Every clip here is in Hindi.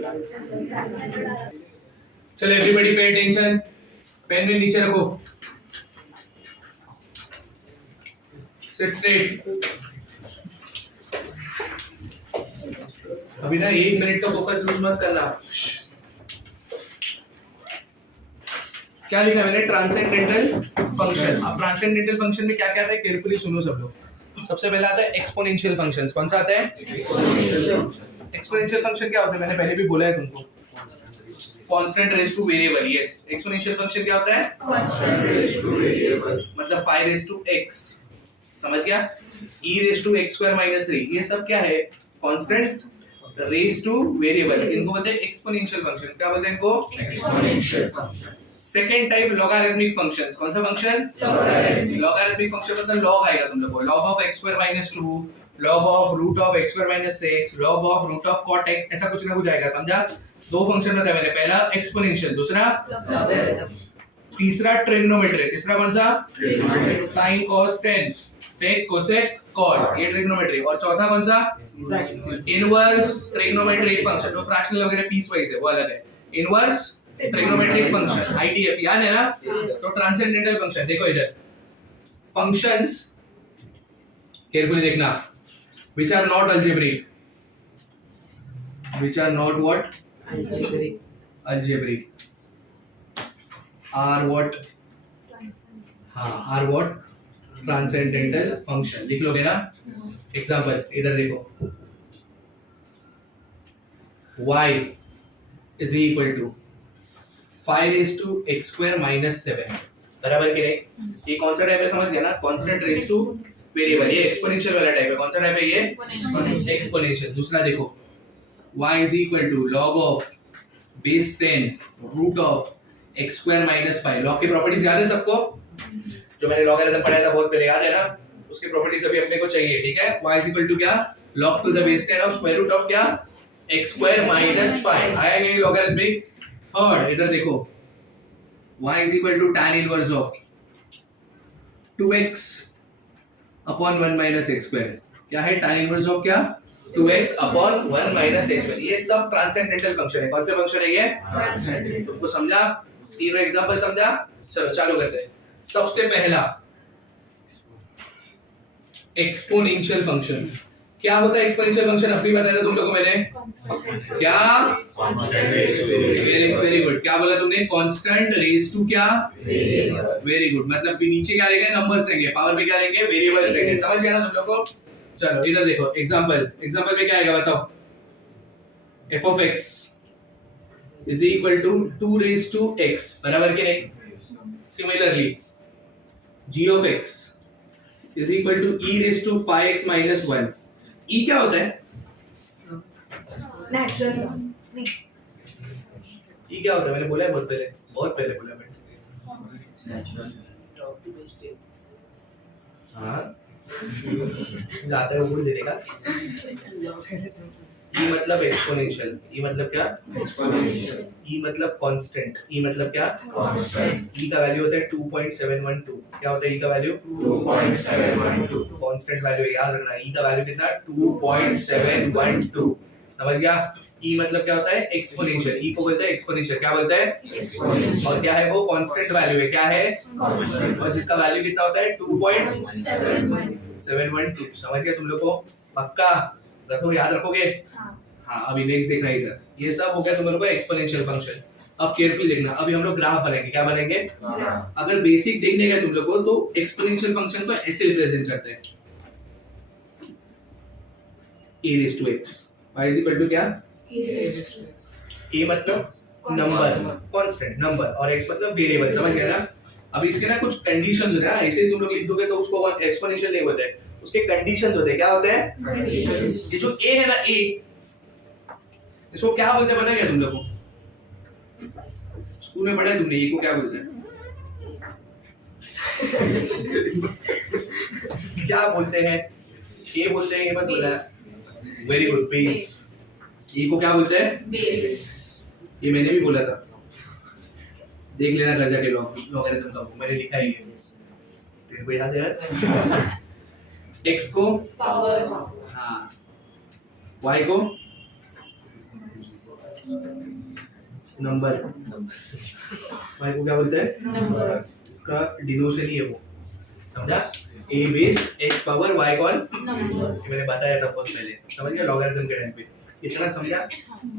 चलो एवरीबॉडी पे अटेंशन, पेन में नीचे रखो, सिट स्ट्रेट। अभी ना 1 मिनट का फोकस लूज मत करना। क्या लिखा मैंने? Transcendental function. अब ट्रांसेंडेंटल फंक्शन में क्या क्या आता है केयरफुली सुनो सब लोग। सबसे पहला आता है एक्सपोनेंशियल फंक्शंस। कौन सा आता है? एक्सपोनेंशियल फंक्शन क्या होता है? मैंने पहले भी बोला है तुमको, constant raise to variable. Yes, exponential function क्या होता है? कांस्टेंट रेज टू वेरिएबल, मतलब 5 रेज टू x, समझ गया? e raise to x square minus 3, ये सब क्या है? Constant raise to variable. इनको बोलते हैं एक्सपोनेंशियल फंक्शंस। क्या बोलते हैं इनको? Exponential function. Second type logarithmic functions. कौन सा फंक्शन? लॉगरिथमिक फंक्शन मतलब लॉग आएगा तुम लोग को, log of x square minus 2, log of root of x square minus 6, log of root of cot x, ऐसा कुछ ना कुछ आएगा, समझा? दो फंक्शन बताए मैंने, पहला एक्सपोनेंशियल, दूसरा लॉगरिथम, तीसरा ट्रिग्नोमेट्री। तीसरा कौन सा? sin cos tan, sec cosec cot, ये ट्रिग्नोमेट्री। और चौथा कौन सा? Inverse trigonometric function. वो फ्रैक्शनल वगैरह पीस वाइज है, वो अलग है। इनवर्स ट्रिग्नोमेट्रिक फंक्शन, आईटीएफ, याद है ना? तो ट्रांसेंडेंटल फंक्शन देखो इधर, फंक्शंस केयरफुली देखना, which are not algebraic, which are not what? Algebraic are what? हाँ, are what? Transcendental function. लिख लोगे ना? एग्जांपल इधर देखो, y is equal to 5 raised to x square minus 7, बराबर कि नहीं? ये कौन सा टाइप है समझ गया ना? कांस्टेंट रेज टू वेरिएबल, ये एक्सपोनेंशियल वाला टाइप है। कौन सा टाइप है ये? एक्सपोनेंशियल। दूसरा देखो, y is equal to log of base 10 root of x square minus 5। log की प्रॉपर्टीज याद है सबको? जो मैंने लॉगरिथम पढ़ाया था बहुत पहले, याद है ना? उसकी प्रॉपर्टीज अभी अपने को चाहिए, ठीक है? y is equal to क्या? log to the base 10 of square root of क्या? x square minus 5। आया नहीं लॉगरिथमिक? थर्ड इधर देखो, y is equal to tan inverse of 2x upon 1 minus x square। क्या है tan inverse of क्या? 2x upon 1 minus x square। ये सब ट्रांसेंडेंटल फंक्शन है। कौन से फंक्शन है ये? ट्रांसेंडेंटल। तुमको समझा? तीनों एग्जांपल समझा? चलो चालू करते हैं। सबसे पहला एक्सपोनेंशियल फंक्शन। क्या होता है एक्सपोनेंशियल फंक्शन? अभी बताया था तुम लोगों को मैंने। क्या? Very good. क्या बोला तुमने? कांस्टेंट रेज टू क्या? Very good. मतलब कि नीचे क्या रहेंगे? नंबर्स रहेंगे, पावर में क्या रहेंगे? वेरिएबल्स रहेंगे। समझ गया ना तुम लोगों को? चलो इधर देखो, एग्जांपल में क्या आएगा बताओ? f of x is equal to 2 raised to x, बराबर कि नहीं? Similarly, g of x is equal to e raised to 5x minus 1। e क्या होता है? नेचुरल। e क्या होता है? मैंने बोला है बहुत पहले बोला मैंने। नेचुरल। हाँ जाता है वो दे देगा। e मतलब एक्सपोनेंशियल, e मतलब क्या? एक्सपोनेंशियल। e मतलब कांस्टेंट, e मतलब क्या? कांस्टेंट। e का वैल्यू होता है 2.712। क्या होता है e का वैल्यू? 2.712। कांस्टेंट वैल्यू है, याद रखना। e का वैल्यू कितना? 2.712। समझ गया? e मतलब क्या होता है? एक्सपोनेंशियल। e को बोलते हैं एक्सपोनेंशियल। क्या बोलते हैं? एक्सपोनेंशियल। और क्या है वो? कांस्टेंट वैल्यू है। क्या है? कांस्टेंट। और जिसका वैल्यू कितना होता है? 2.712। समझ गए तुम लोग को? पक्का रखो, याद रखोगे? हाँ। अभी नेक्स्ट देखना इधर, ये सब हो गया तुम लोगों को एक्सपोनेंशियल फंक्शन। अब केयरफुली देखना, अभी हम लोग ग्राफ बनाएंगे। क्या बनाएंगे? अगर बेसिक देखने का तुम लोग को, तो एक्सपोनेंशियल फंक्शन को ऐसे रिप्रेजेंट करते हैं, a raised to x, y is equal to क्या? a मतलब नंबर, कांस्टेंट नंबर, और x मतलब वेरिएबल। समझ गया ना? अब इसके ना कुछ कंडीशंस होते हैं, ऐसे ही तुम लोग लिख दोगे तो उसको एक्सपोनेंशियल नहीं बोलते, उसके कंडीशंस होते हैं। क्या होते हैं? ये जो a है ना, a, इसको क्या बोलते हैं पता है क्या तुम लोग को? स्कूल में पढ़ा है तुमने e को क्या बोलते हैं? क्या बोलते हैं? a बोलते हैं, ये मत बोला। Very good, base. e को क्या बोलते हैं? बेस। ये मैंने भी बोला था, देख लेना घर जाके लॉगरिथम का बुक, मैंने लिखा ही है। तेरे को याद है आज? x को पावर। हाँ, y को नंबर y को क्या बोलते हैं नंबर इसका डिनोशन ही है वो समझा a base x power y कौन नंबर ये मैंने बताया था बहुत पहले समझ गया लॉगरिथम के टाइम पे इतना समझा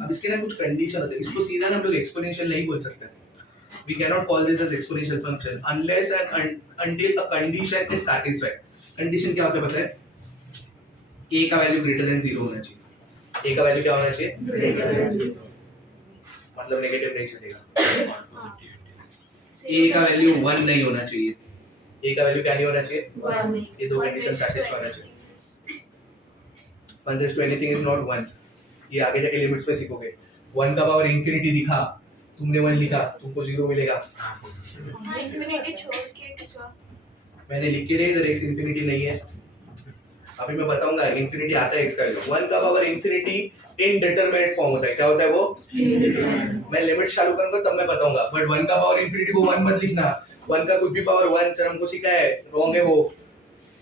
अब इसके ना कुछ कंडीशन होते हैं इसको सीधा ना हम लोग एक्सपोनेंशियल नहीं बोल सकते we cannot call this as exponential function unless and until a condition is satisfied condition क्या होता है पता है a का वैल्यू ग्रेटर देन 0 होना चाहिए a का वैल्यू क्या होना चाहिए ग्रेटर देन मतलब नेगेटिव नहीं चलेगा a का वैल्यू 1 नहीं होना चाहिए a का वैल्यू क्या नहीं होना चाहिए 1 ये दो कंडीशन सैटिस्फाई होना चाहिए 1 raised to anything is not 1 ये आगे जाके लिमिट्स पे सीखोगे 1 का पावर इंफिनिटी दिखा तुमने 1 लिखा तुमको 0 मिलेगा हाँ इंफिनिटी छोड़ के कुछ और मैंने लिख के इधर x इंफिनिटी नहीं है अभी मैं बताऊंगा इंफिनिटी आता है x का वैल्यू 1 का पावर इंफिनिटी इनडिटरमिनेट फॉर्म होता है क्या होता है वो मैं लिमिट चालू करूंगा तब मैं बताऊंगा बट 1 का पावर इंफिनिटी को 1 मत लिखना 1 का कुछ भी पावर 1 सर हमको सिखाया है रॉन्ग है वो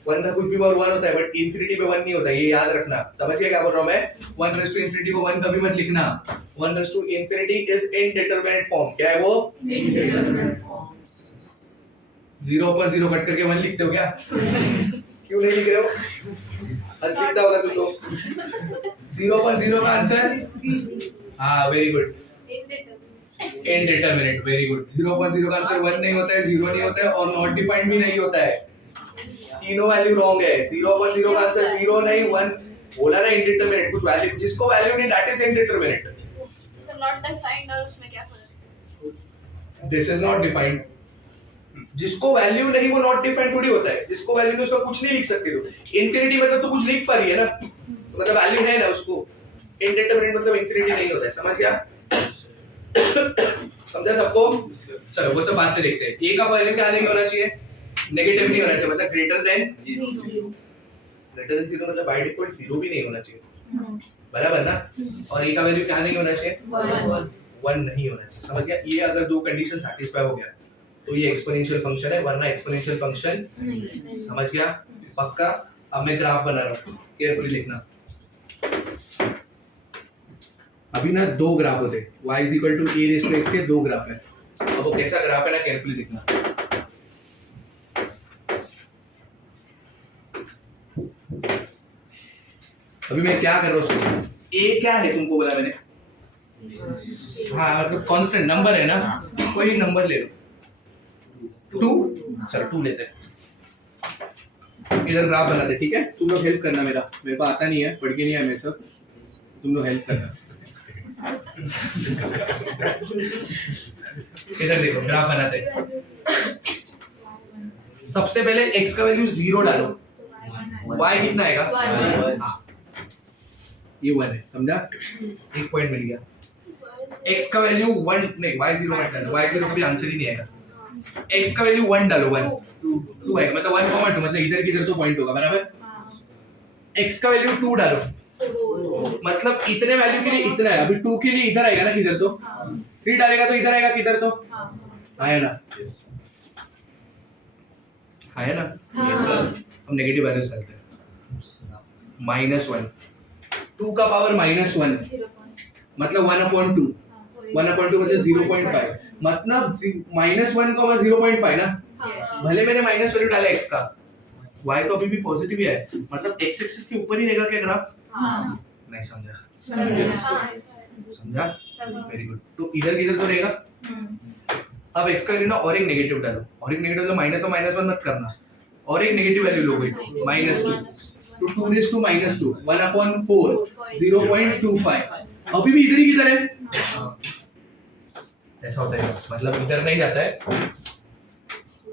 1 का कुछ भी पावर 1 होता है बट इंफिनिटी पे 1 नहीं होता ये याद रखना समझ गया क्या बोल रहा हूं मैं 1 रेज़ टू इंफिनिटी को 1 कभी मत लिखना 1 raise to infinity is indeterminate form क्या है वो इंडिटरमिनेट फॉर्म 0.0 कट करके 1 लिखते हो क्या क्यों नहीं लिख रहे हो आज लिखता होगा तू तो 0.0 का आंसर हाँ very good indeterminate very good 0.0 का आंसर 1 नहीं होता है 0 नहीं होता है और नॉट डिफाइंड भी नहीं होता है तीनों वैल्यू रॉन्ग है 0.0 का आंसर 0 नहीं 1 बोला ना इनडिटरमिनेट कुछ वैल्यू जिसको वैल्यू नहीं दैट इज इनडिटरमिनेट तो नॉट डिफाइंड और उसमें क्या फर्क है दिस इज नॉट डिफाइंड जिसको वैल्यू नहीं वो नॉट डिफाइंड थोड़ी होता है जिसको वैल्यू नहीं उसका कुछ नहीं लिख सकते तो इंफिनिटी मतलब तो कुछ लिख पा रही है ना तो मतलब वैल्यू है ना उसको इनडिटरमिनेट मतलब इंफिनिटी नहीं होता है समझ गया समझा सबको चलो वो सब बात पे देखते हैं a का वैल्यू क्या नहीं होना चाहिए नेगेटिव नहीं होना चाहिए मतलब ग्रेटर देन 0 मतलब बाय डिफॉल्ट 0 भी नहीं होना चाहिए बराबर ना और a का वैल्यू क्या नहीं होना चाहिए 1 नहीं होना चाहिए समझ गया ये अगर दो कंडीशन सैटिस्फाई हो गया तो ये एक्सपोनेंशियल फंक्शन है वरना एक्सपोनेंशियल फंक्शन समझ गया पक्का अब मैं ग्राफ बना रहा हूं केयरफुली लिखना अभी ना दो ग्राफ होते हैं y is equal to a raised to x के दो ग्राफ है अब वो कैसा ग्राफ है ना केयरफुली लिखना अभी मैं क्या कर रहा हूँ a क्या है तुमको बोला मैंने हाँ मतलब कांस्टेंट नंबर है ना कोई नंबर ले लो 2 चलो 2 लेते हैं इधर ग्राफ बनाते ठीक है तुम लोग हेल्प करना मेरे को आता नहीं है पढ़ के नहीं है मेरे सब तुम लोग हेल्प करना इधर देखो ग्राफ बनाते सबसे पहले x का वैल्यू 0 डालो y कितना आएगा हाँ ये 1 है समझा एक पॉइंट मिल गया x का वैल्यू 1 नहीं y 0 मत डालो y 0 कभी आंसर ही नहीं आएगा x का वैल्यू 1 डालो 1 2 आएगा मतलब 1,2 मतलब इधर की इधर तो पॉइंट होगा बराबर x का वैल्यू 2 डालो मतलब इतने वैल्यू के लिए इतना है अभी 2 के लिए इधर आएगा ना किधर तो 3 डालेगा तो इधर आएगा किधर तो आया ना आया ना हम नेगेटिव वैल्यूज करते हैं -1 2 का पावर -1 मतलब 1/2 1/2 मतलब 0.5 मतलब -1 को 0.5 ना भले मैंने माइनस वैल्यू डाला x का y तो अभी भी पॉजिटिव ही है मतलब x एक्सिस के ऊपर ही रहेगा क्या ग्राफ नहीं समझा समझा वेरी गुड तो इधर किधर तो रहेगा अब x का वैल्यू ना और एक नेगेटिव डालो और एक नेगेटिव मतलब -1 मत करना और एक नेगेटिव वैल्यू लो भाई -2 तो 2 raised to -2 1/4 0.25 अभी भी इधर ही किधर है ऐसा होता है मतलब इधर नहीं जाता है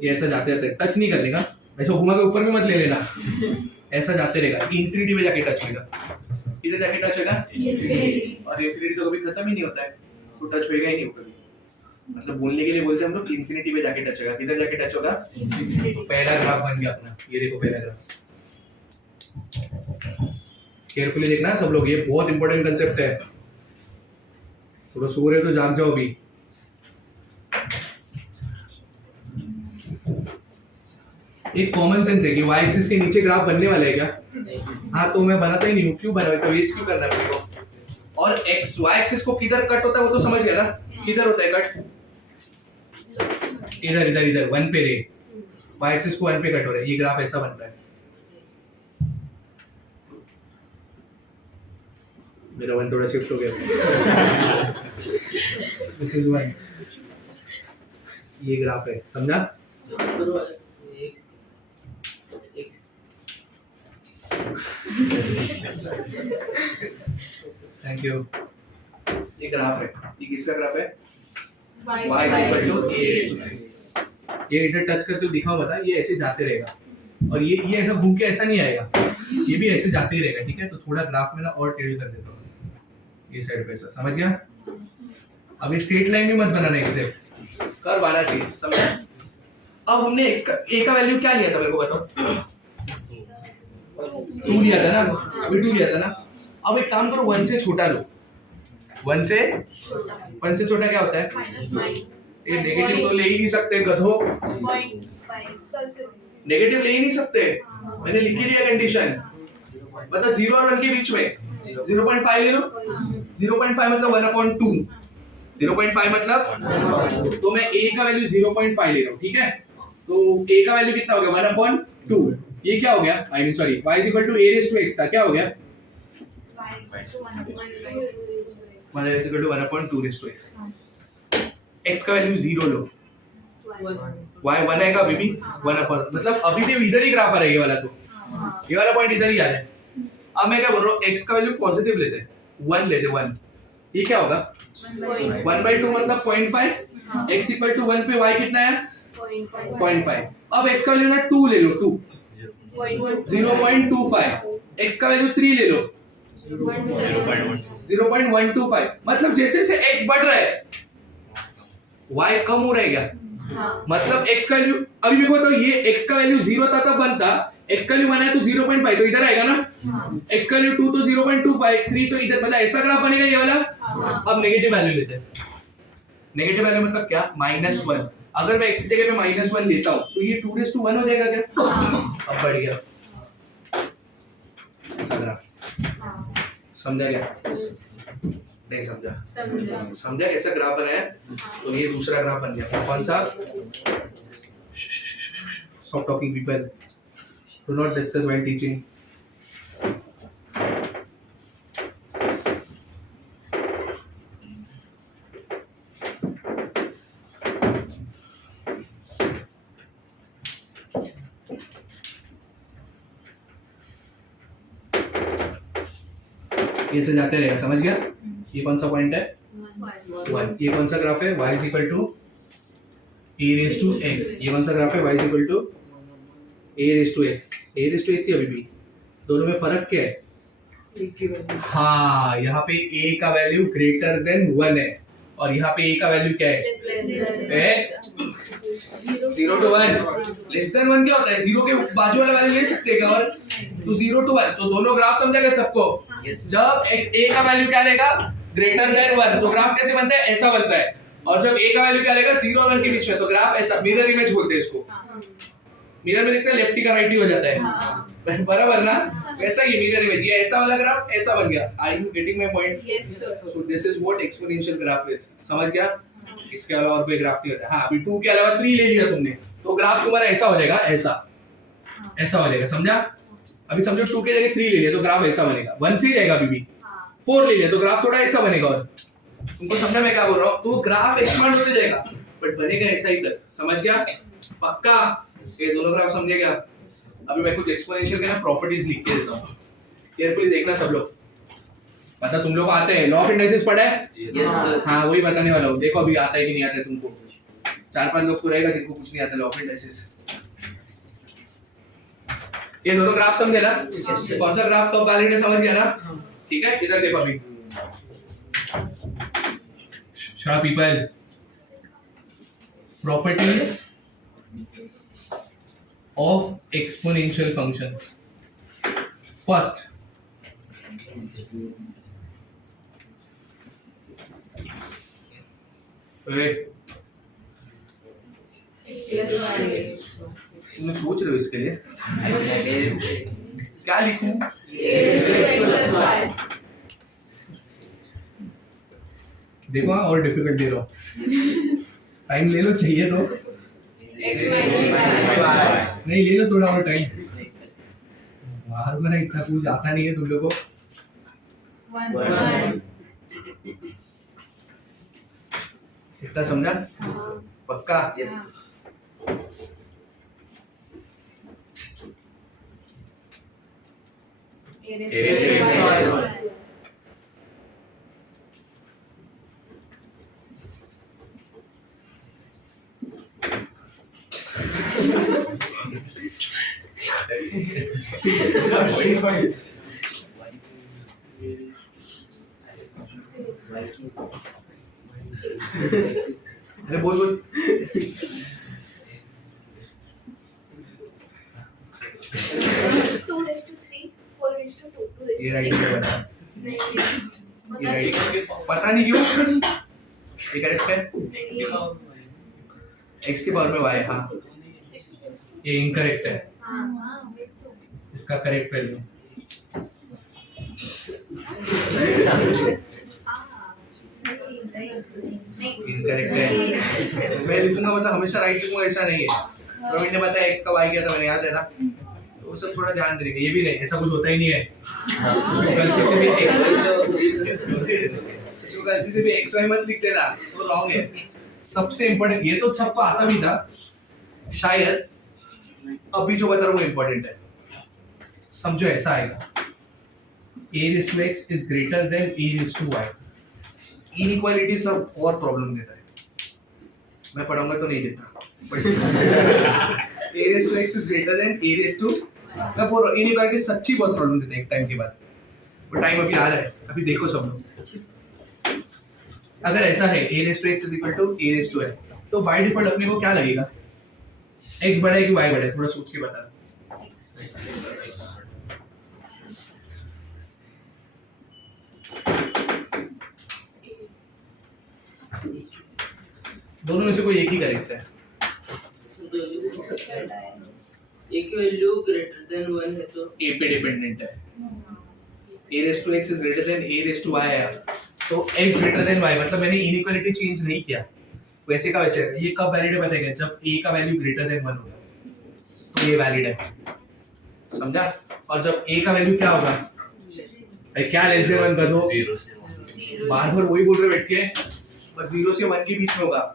ये ऐसा जाते रहते टच नहीं करने का ऐसा घुमा के ऊपर भी मत ले लेना ऐसा जाते रहेगा इंफिनिटी पे जाके टच होएगा इधर जाके टच होएगा और इंफिनिटी तो कभी खत्म ही नहीं होता है तो टच होएगा ही नहीं कभी मतलब बोलने के लिए बोलते हैं हम लोग इंफिनिटी पे जाके टच होगा किधर जाके टच होगा तो पहला ग्राफ बन गया अपना ये देखो पहला ग्राफ केयरफुली देखना सब लोग ये बहुत इंपॉर्टेंट कांसेप्ट है थोड़ा सो रहे हो तो जाग जाओ अभी एक कॉमन सेंस है कि y एक्सिस के नीचे ग्राफ बनने वाला है क्या हाँ तो मैं बनाता ही नहीं हूँ क्यों बना वेस्ट क्यों करना है मेरे को और एक्स वाई एक्सिस को किधर कट होता है वो तो समझ गया ना, किधर होता है कट, इधर इधर इधर 1 पे रे, वाई एक्सिस को 1 पे कट हो रहा है, ये ग्राफ ऐसा बनता है। मेरा 1 थोड़ा शिफ्ट हो गया, दिस इज 1, ये ग्राफ है, समझा? Thank you. ये ग्राफ है, ये किसका ग्राफ है? y इक्वल टू a, ये इधर टच करके दिखाओ, बता, ये ऐसे जाते रहेगा और ये ऐसा घूम के ऐसा नहीं आएगा, ये भी ऐसे जाते ही रहेगा, ठीक है? तो थोड़ा ग्राफ में ना और टेढ़ी कर देता हूँ, ये साइड पे ऐसा, समझ गया? अब ये स्ट्रेट लाइन भी मत बनाना, एग्जैक्ट कर्व आना चाहिए, समझा? अब हमने x का a का वैल्यू क्या लिया था, मेरे को बताओ? 2 लिया था ना, अभी 2 लिया था ना। अब एक काम करो, 1 से छोटा लो, 1 से छोटा क्या होता है? ये नेगेटिव तो ले ही नहीं सकते गधो, नेगेटिव ले ही नहीं सकते, मैंने लिख ही लिया कंडीशन, मतलब 0 और 1 के बीच में 0.5 ले लो, 0.5 मतलब 1/2, 0.5 मतलब, तो मैं a का वैल्यू 0.5 ले रहा हूँ, ठीक है? तो a का वैल्यू कितना हो गया? 1/2, ये क्या हो गया? I mean sorry, y is equal to a raise to x था, क्या हो गया? y is equal to 1/2 raise to x, x का वैल्यू 0 लो, y 1 आएगा अभी भी, 1/, मतलब अभी भी इधर ही ग्राफ आ रहा है, ये वाला तो, ये वाला पॉइंट इधर ही आ रहा है। अब मैं क्या बोल रहा हूँ, x का वैल्यू पॉजिटिव लेते हैं, 1 लेते हैं, 1, ये क्या होगा? 1/2 मतलब 0.5, x इक्वल टू 1 पे y कितना है? 0.5। अब x का वैल्यू ना 2 ले लो, 2 0.25, x का वैल्यू 3 ले लो 0.125, मतलब जैसे जैसे x बढ़ रहा है y कम हो रहेगा, मतलब x का वैल्यू, अभी मेरे को बताओ, ये x का वैल्यू 0 था तब 1 था, x का वैल्यू 1 है तो 0.5 तो इधर आएगा ना, x का वैल्यू 2 तो 0.25, 3 तो इधर, मतलब ऐसा ग्राफ बनेगा ये वाला। अब नेगेटिव वैल्यू लेते हैं, नेगेटिव वैल्यू मतलब क्या? -1, अगर मैं x की जगह पे -1 लेता हूँ तो ये 2:1 हो जाएगा क्या? अब बढ़ गया ऐसा ग्राफ, समझा क्या? नहीं समझा? समझा कैसा ग्राफ बनाया? तो ये दूसरा ग्राफ बन गया, कौन सा? Stop talking people, do not discuss while teaching. ये से जाते रहेगा, समझ गया? ये कौन सा पॉइंट है? 1। ये कौन सा ग्राफ है? y is equal to a raise to x, ये कौन सा ग्राफ है? y is equal to a raise to x, a raise to x ही अभी भी, दोनों में फर्क क्या है? हाँ, यहाँ पे a का वैल्यू ग्रेटर देन 1 है और यहाँ पे a का वैल्यू क्या है? 0 to 1, लेस देन 1 क्या होता है? 0 के बाजू वाला वैल्यू ले सकते हैं क्या? और तो 0 to 1, तो दोनों ग्राफ समझा गया सबको? जब a का वैल्यू क्या रहेगा? ग्रेटर देन 1, तो ग्राफ कैसे बनता है? ऐसा बनता है। और जब a का वैल्यू क्या रहेगा? 0 और 1 के बीच में, तो ग्राफ ऐसा, मिरर इमेज बोलते हैं इसको। मिरर में देखते हैं लेफ्टी का राइटी हो जाता है, बराबर ना? वैसा ही मिरर इमेज, ये ऐसा वाला ग्राफ ऐसा बन गया। Are you getting my point? So this is what exponential graph is, समझ गया? इसके अलावा और कोई ग्राफ नहीं होता। हाँ, अभी 2 के अलावा 3 ले लिया तुमने, तो ग्राफ तुम्हारा ऐसा हो जाएगा, ऐसा ऐसा हो जाएगा, समझा? अभी समझो 2 के जगह 3 ले लिया तो ग्राफ ऐसा बनेगा, 1 से ही जाएगा अभी भी। 4 ले लिया तो ग्राफ थोड़ा ऐसा बनेगा, और तुमको समझा मैं क्या बोल रहा हूँ? तो ग्राफ एक्सपांड होते जाएगा बट बनेगा ऐसा ही कर्व, समझ गया? पक्का? ये दोनों ग्राफ समझे क्या? अभी मैं कुछ एक्सपोनेंशियल के ना प्रॉपर्टीज लिख के देता हूँ, केयरफुली देखना सब लोग। मतलब तुम लोग आते हैं, लॉ ऑफ इंडाइसिस पढ़ा है? Yes sir. हाँ, वही बताने वाला हूँ। देखो अभी आता है कि नहीं आता है तुमको। 4-5 लोग तो रहेगा जिनको कुछ नहीं आता लॉ ऑफ इंडाइसिस। ये दोनों ग्राफ समझे ना? कौन सा ग्राफ कब वैलिड है समझ गया ना? ठीक है, इधर देखो अभी। Shah people, properties of exponential functions. First, wait, तुम सोच रहे हो इसके लिए क्या लिखूं? देखो हाँ, और डिफिकल्ट दे रहा हूँ, टाइम ले लो, चाहिए तो नहीं ले लो थोड़ा और टाइम, बाहर में इतना कुछ आता नहीं है तुम लोगों को। 1 इतना समझा? पक्का? Yes. अरे बोल बोल। 2:3, 4:2, 2:6. ये राइट है बता, नहीं, ये राइट, पता नहीं क्यों ये करेक्ट है, x की पावर में y, हाँ ये इनकरेक्ट है, इसका करेक्ट वैल्यू इनकरेक्ट है। मैं लिखूंगा मतलब हमेशा राइट लिखूंगा ऐसा नहीं है, प्रवीण ने बताया x का y क्या था, मैंने याद है ना, तो वो सब थोड़ा ध्यान देंगे, ये भी नहीं ऐसा कुछ होता ही नहीं है, गलती से भी x y मत लिख देना, तो रॉन्ग है। सबसे इम्पोर्टेंट, ये तो सबको आता भी था शायद, अभी जो बता रहा हूँ वो इम्पोर्टेंट है, समझो ऐसा आएगा a raised to x is greater than a raised to y। Inequalities ना और प्रॉब्लम देता है, मैं पढ़ाऊंगा तो नहीं देता, a raised to x is greater than a raised to, मैं बोल रहा हूँ इनइक्वालिटी सच्ची बहुत प्रॉब्लम देता है एक टाइम के बाद, वो टाइम अभी आ रहा है, अभी देखो सब लोग। अगर ऐसा है a raised to x is equal to a raised to x, तो बाय डिफॉल्ट अपने को क्या लगेगा, x बड़ा है कि y बड़ा है, थोड़ा सोच के बता। दोनों में से कोई एक ही करेक्ट है, एक वैल्यू ग्रेटर देन 1 है तो a पे डिपेंडेंट है, a raised to x is greater than a raised to y है, तो x greater than y मतलब मैंने इनइक्वालिटी चेंज नहीं किया, वैसे का वैसे है। ये कब वैलिड है पता है क्या, जब a का वैल्यू ग्रेटर देन 1 होगा तो ये वैलिड है, समझा? और जब a का वैल्यू क्या होगा, भाई क्या लेस देन 1 कर दो, 0 से बार बार वही बोल रहे बैठ के, और 0 से 1 के बीच में होगा,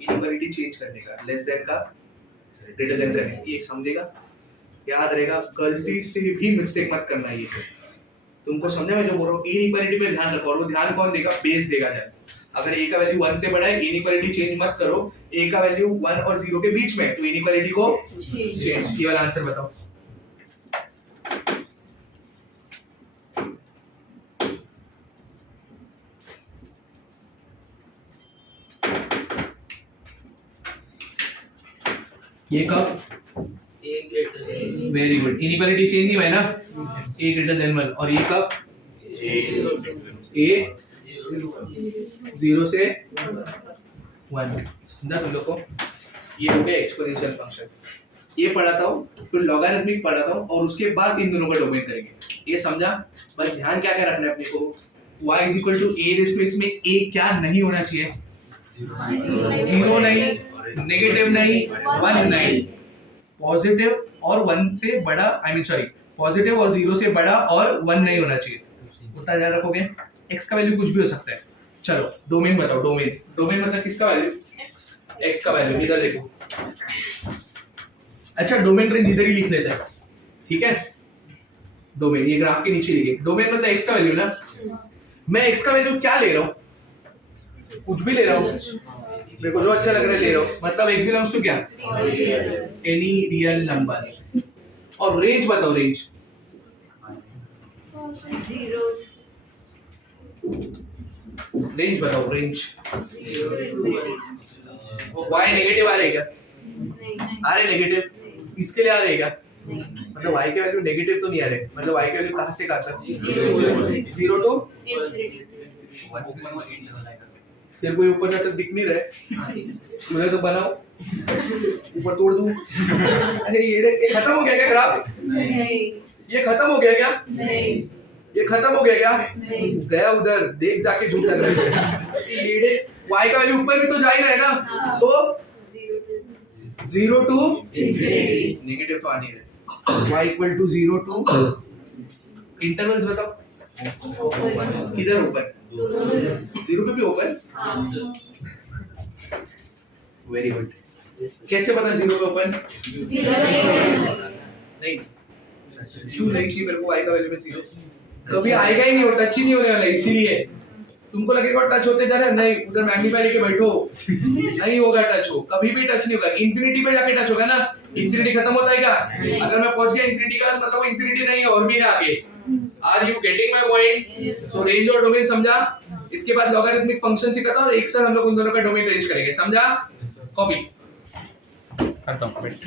इनइक्वालिटी चेंज करने का, लेस देन का ग्रेटर देन करने, ये समझेगा, याद रहेगा, गलती से भी मिस्टेक मत करना। ये तुमको समझा मैं जो बोल रहा हूँ, इनइक्वालिटी पे ध्यान रखो, और वो ध्यान कौन देगा, बेस देगा ध्यान। अगर a का वैल्यू 1 से बड़ा है, इनइक्वालिटी चेंज मत करो, a का वैल्यू 1 और 0 के बीच में, तो इनइक्वालिटी को चेंज। ये वाला आंसर बताओ। ये कब, a greater than very good, inequality change नहीं हुआ है ना, a ग्रेटर देन 1, और ये कब, a 0 से 1, समझा तुम लोग को? ये हो गया एक्सपोनेंशियल फंक्शन, ये पढ़ाता हूँ, फिर लॉगरिथमिक पढ़ाता हूँ, और उसके बाद इन दोनों का डोमेन करेंगे, ये समझा? बस ध्यान क्या क्या रखना है अपने को, y is equal to a raised to x में a क्या नहीं होना चाहिए, 0 नहीं, नेगेटिव नहीं, 1 नहीं, पॉजिटिव और 1 से बड़ा, आई मीन सॉरी, पॉजिटिव और 0 से बड़ा और 1 नहीं होना चाहिए, उतना ध्यान रखोगे। x का वैल्यू कुछ भी हो सकता है। चलो डोमेन बताओ, डोमेन, डोमेन मतलब किसका वैल्यू, x का वैल्यू, इधर देखो। अच्छा डोमेन रेंज इधर ही लिख लेते हैं, ठीक है, डोमेन ये ग्राफ के नीचे लिखिए, डोमेन मतलब x का वैल्यू ना, मैं x का वैल्यू क्या ले रहा हूँ, कुछ भी ले रहा हूँ, मेरे को जो अच्छा लग रहा है ले रहा हूँ, मतलब x बिलोंग्स टू क्या, एनी रियल नंबर, और रेंज बताओ, रेंज रेंज बताओ, रेंज y नेगेटिव आ रहा है क्या, आ रहे नेगेटिव, इसके लिए आ रहे क्या, मतलब y के वैल्यू नेगेटिव तो नहीं आ रहे, मतलब y के वैल्यू कहाँ से कहाँ तक, 0 टू, तेरे को ऊपर तक दिख नहीं रहे, मुझे तो बनाओ, ऊपर तोड़ दूं, अरे ये खत्म हो गया क्या ग्राफ, ये खत्म हो गया क्या, ये खत्म हो गया क्या, गया उधर देख, जाके झूठ लग रहा है, y का वैल्यू ऊपर भी तो जा ही रहा है ना, तो 0 to नेगेटिव तो आ नहीं रहा। y equal to 0 two intervals बताओ किधर ओपन, 0 पे भी ओपन, वेरी गुड। कैसे पता 0 पे ओपन, नहीं क्यों नहीं चाहिए मेरे को y का वैल्यू में 0, कभी आएगा ही नहीं, वो टच ही नहीं होने वाला, इसीलिए तुमको लगेगा टच होते जा रहा है, नहीं उधर मैग्नीफायर लेके बैठो, नहीं होगा टच, हो कभी भी टच नहीं होगा, इंफिनिटी पे जाके टच होगा ना, इंफिनिटी खत्म होता है क्या, अगर मैं पहुंच गया इंफिनिटी का मतलब इंफिनिटी नहीं है और भी है आगे। Are you getting my point? So range और डोमेन समझा, इसके बाद लॉगरिथमिक फंक्शन सीखा था और एक साथ हम लोग उन दोनों का डोमेन रेंज करेंगे, समझा? कॉपी करता हूं वेट।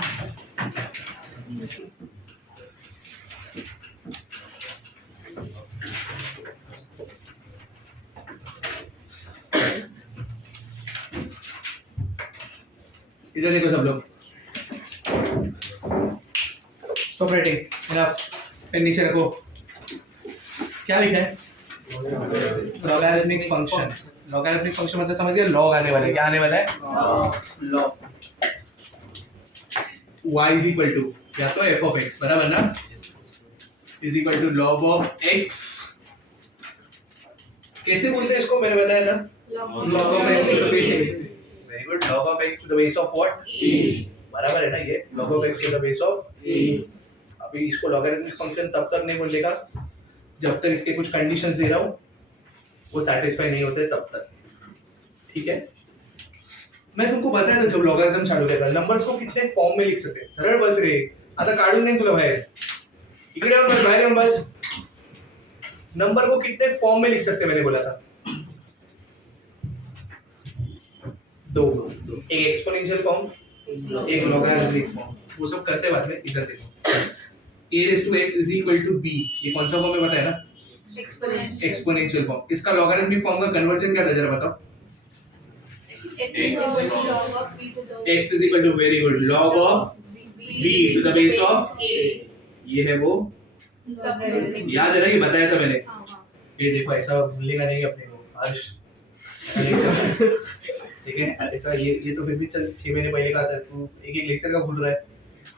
इधर देखो सब लोग, स्टॉप राइटिंग, इनफ, पेन नीचे रखो। क्या लिखा है? Logarithmic function. लॉगरिथमिक फंक्शन मतलब समझ गए, लॉग आने वाला है, क्या आने वाला है? Log. y is equal to या तो f ऑफ x, बराबर ना, is equal to log of x। कैसे बोलते हैं इसको, मैंने बताया ना, log of x to the base, very good, log of x to the base of what? a, बराबर है ना, ये log of x to the base of a। अभी इसको लॉगरिथमिक फंक्शन तब तक नहीं बोलेगा जब तक इसके कुछ कंडीशंस दे रहा हूं वो सैटिस्फाई नहीं होते तब तक, ठीक है? मैं तुमको बताया था जब लॉगरिथम चालू किया था, नंबर्स को कितने फॉर्म में लिख सकते हैं, सरळ बस रे, आता काढून नाही तुला बाहेर, इकडे येऊन बाहेर येऊन बस। नंबर को कितने फॉर्म में लिख सकते हैं मैंने बोला था, दो, एक एक्सपोनेंशियल फॉर्म, एक लॉगरिथमिक फॉर्म, वो सब करते बाद में। इधर देखो, a raised to x is equal to b, ये कौन सा फॉर्म में बताया ना, एक्सपोनेंशियल फॉर्म। इसका लॉगरिथमिक फॉर्म का कन्वर्जन क्या था जरा बताओ, x is equal to, very good, log of b to the base of a, ये है वो, याद है ना, ये बताया था मैंने। ये देखो ऐसा मिलेगा नहीं अपने को हर्ष, ठीक है? ऐसा ये तो फिर भी चल 6 महीने पहले का था, तू एक एक लेक्चर का भूल रहा है,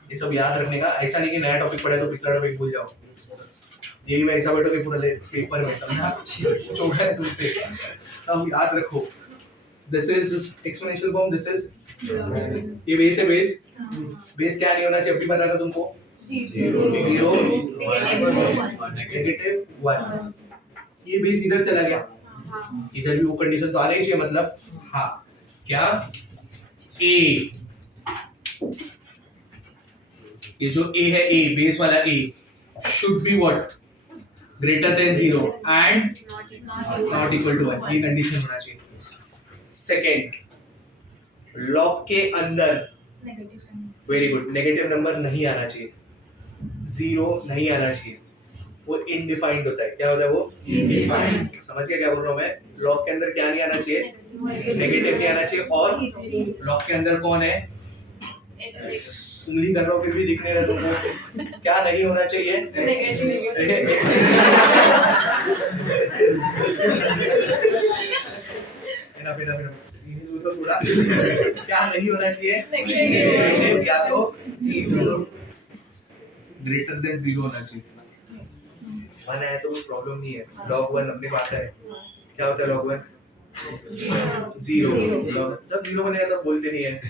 ये सब याद रखने का, ऐसा नहीं कि नया टॉपिक पढ़ा तो पिछला टॉपिक भूल जाओ, ये भी मैं ऐसा बैठो कि पूरा पेपर में समझा, छोटा है तुमसे, सब याद रखो। This is exponential form, this is, ये बेस है, बेस, बेस क्या नहीं होना चाहिए, अभी पता था तुमको, 0 नेगेटिव 1, ये बेस इधर चला गया, इधर भी वो कंडीशन तो आना ही चाहिए, मतलब हाँ क्या, a, ये जो a है, a बेस वाला a should be what, greater than 0 and not equal to 1, ये कंडीशन होना चाहिए। सेकंड, लॉग के अंदर, वेरी गुड, नेगेटिव नंबर नहीं आना चाहिए, 0 नहीं आना चाहिए, वो इनडिफाइंड होता है, क्या होता है वो, इनडिफाइंड। समझ गया क्या बोल रहा हूं मैं? लॉग के अंदर क्या नहीं आना चाहिए, नेगेटिव नहीं आना चाहिए, और लॉग के अंदर कौन है, उंगली कर रहा हूं फिर भी दिख नहीं रहा तुमको, क्या नहीं होना चाहिए, सीरीज हो तो थोड़ा, क्या नहीं होना चाहिए, नेगेटिव या तो ग्रेटर देन 0 होना चाहिए। 1 है तो कोई प्रॉब्लम नहीं है, log 1 अपने को आता है, क्या होता है log 1, 0, जब 0 बनेगा तब बोलते नहीं है,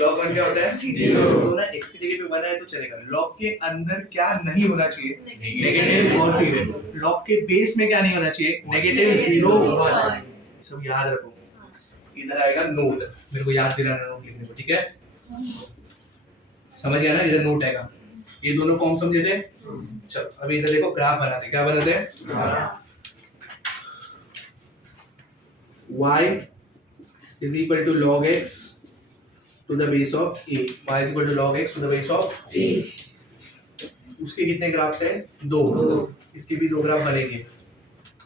log 1 क्या होता है, 0, तो ना x की जगह पे 1 है तो चलेगा। log के अंदर क्या नहीं होना चाहिए, नेगेटिव और 0, log के बेस में क्या नहीं होना चाहिए, नेगेटिव 0 1, सब याद रखो। इधर आएगा नोट, मेरे को याद दिलाना नोट लिखने को, ठीक है? समझ गया ना, इधर नोट आएगा, ये दोनों फॉर्म समझे थे? चलो अभी इधर देखो, ग्राफ बनाते, क्या बनाते हैं, y is equal to log x to the base of a, y is equal to log x to the base of a, उसके कितने ग्राफ थे, 2, इसके भी 2 ग्राफ बनेंगे,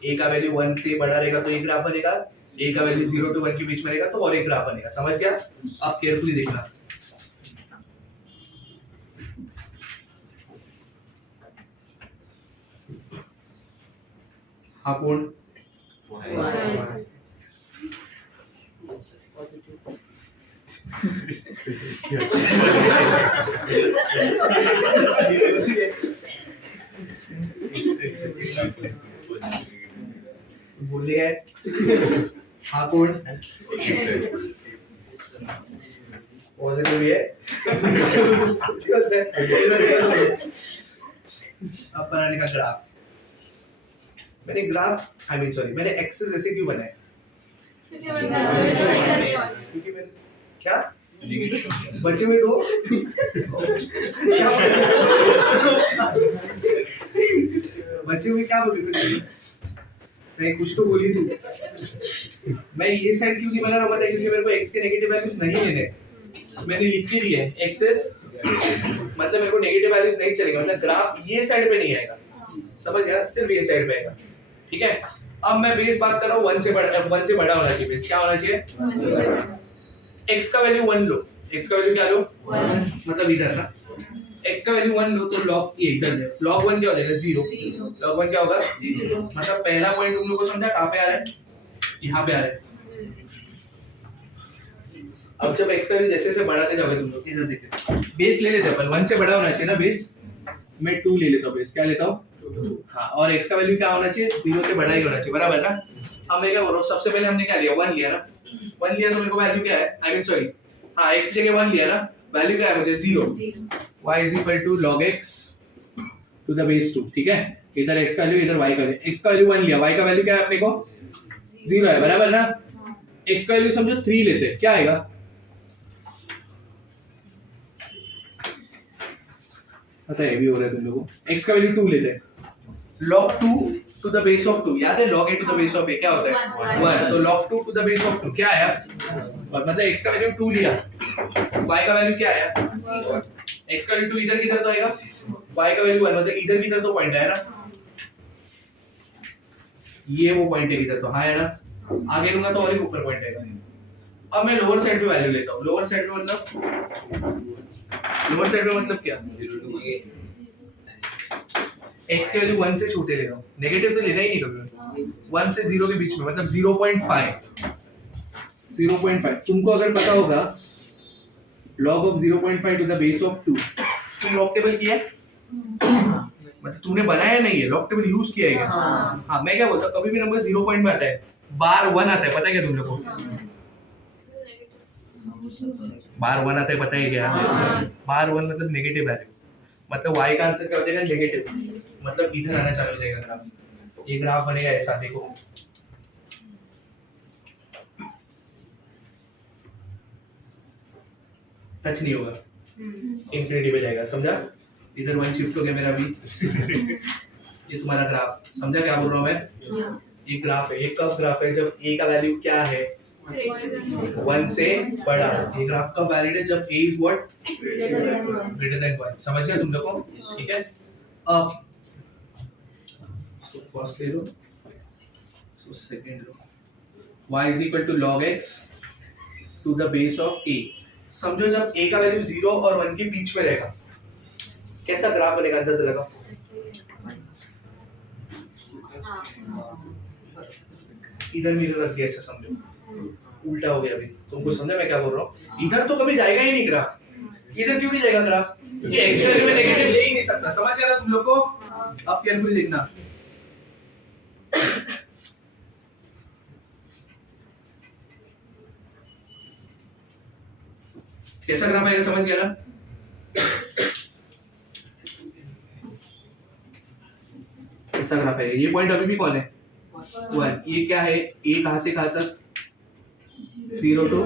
a का वैल्यू 1 से बड़ा रहेगा तो एक ग्राफ बनेगा, a का वैल्यू 0 to 1 के बीच में रहेगा तो और एक ग्राफ बनेगा, समझ गया? आप केयरफुली देखना। हाँ कौन, बोलले काय हा कोण पॉजिटिव है अब बनाने का ग्राफ मैंने ग्राफ आई मीन सॉरी मैंने एक्सेस ऐसे क्यों बनाए क्योंकि मैं नहीं करने वाली क्योंकि मैंने क्या बचे हुए दो क्या बचे हुए क्या बोली फिर नहीं कुछ तो बोली तू मैं ये साइड क्यों नहीं बना रहा पता है क्योंकि मेरे को x के नेगेटिव वैल्यूज नहीं लेने मैंने लिख के दिया है एक्सेस मतलब मेरे को नेगेटिव वैल्यूज नहीं चलेगा मतलब ग्राफ ये साइड पे नहीं आएगा समझ गया सिर्फ ये साइड पे आएगा ठीक है अब मैं बेस बात कर रहा हूँ 1 से बड़ा होना चाहिए बेस क्या होना चाहिए x का वैल्यू 1 लो x का वैल्यू क्या लो 1 मतलब इधर ना x का वैल्यू 1 लो तो log ये इधर ले log 1 क्या हो जाएगा 0 log 1 क्या होगा 0 मतलब पहला पॉइंट तुम लोगों को समझा कहां पे आ रहा है यहां पे आ रहा है अब जब x का वैल्यू जैसे जैसे बढ़ाते जाओगे तुम लोग इधर देखिए बेस ले लेते अपन 1 से बड़ा होना चाहिए ना बेस मैं 2 ले लेता हूं बेस क्या लेता हूं हां और x का वैल्यू क्या होना चाहिए 0 से बड़ा ही होना चाहिए बराबर ना अब मैं क्या बोल रहा हूं सबसे पहले हमने क्या लिया 1 लिया ना 1 लिया तो मेरे को वैल्यू क्या है आई मीन सॉरी हां x की जगह 1 लिया ना वैल्यू क्या है मुझे 0 y is equal to log x to the base 2 ठीक है इधर x का वैल्यू इधर y का वैल्यू x का वैल्यू 1 लिया y का वैल्यू क्या है अपने को 0 है बराबर ना x का वैल्यू समझो 3 लेते हैं क्या आएगा पता है ये भी हो रहा है तुम लोगों को x का वैल्यू 2 लेते हैं log 2 to the base of 2 याद है log a to the base of a क्या होता है 1 तो log 2 to the base of 2 क्या आया मतलब x का वैल्यू 2 लिया y का वैल्यू क्या आया x का वैल्यू 2 इधर किधर तो आएगा y का वैल्यू 1 मतलब इधर किधर तो पॉइंट आया ना ये वो पॉइंट है इधर तो हाँ है ना आगे लूंगा तो और ही ऊपर पॉइंट आएगा अब मैं लोअर साइड पे वैल्यू लेता हूँ लोअर साइड पे मतलब क्या x के वैल्यू 1 से छोटे ले रहा हूँ नेगेटिव तो लेना ही नहीं कभी 1 से 0 के बीच में मतलब 0.5 तुमको अगर पता होगा log of 0.5 to the base of 2 तुम लॉग टेबल किया है मतलब तूने बनाया नहीं है लॉग टेबल यूज किया है क्या हाँ मैं क्या बोलता हूँ कभी भी नंबर 0 पॉइंट में आता है बार 1 आता है पता है क्या तुम लोग को बार 1 आता है पता है क्या बार 1 मतलब नेगेटिव वैल्यू मतलब y का आंसर क्या हो जाएगा नेगेटिव मतलब इधर आना चालू हो जाएगा ग्राफ ये ग्राफ बनेगा ऐसा देखो टच नहीं होगा इंफिनिटी पे जाएगा समझा इधर 1 शिफ्ट हो गया मेरा भी ये तुम्हारा ग्राफ समझा क्या बोल रहा हूँ मैं ये ग्राफ है ये कब ग्राफ है जब a का वैल्यू क्या है 1 से बड़ा ये ग्राफ कब वैलिड है जब a is what greater then 1 समझ गया तुम लोग को ठीक है अब इसको फर्स्ट ले लो सो सेकंड लो y is equal to log x to the base of a समझो जब a का वैल्यू 0 और 1 के बीच में रहेगा कैसा ग्राफ बनेगा अंदाजा लगाओ इधर मिरर रख दिया ऐसा समझो उल्टा हो गया अभी तुमको समझा मैं क्या बोल रहा हूँ इधर तो कभी जाएगा ही नहीं ग्राफ इधर क्यों नहीं जाएगा ग्राफ क्योंकि x का वैल्यू में नेगेटिव ले ही नहीं सकता समझ गया ना तुम लोग को अब केयरफुली देखना कैसा ग्राफ आएगा समझ गया ना कैसा ग्राफ है ये पॉइंट अभी भी कौन है 1 ये क्या है a कहां से कहां तक 0 to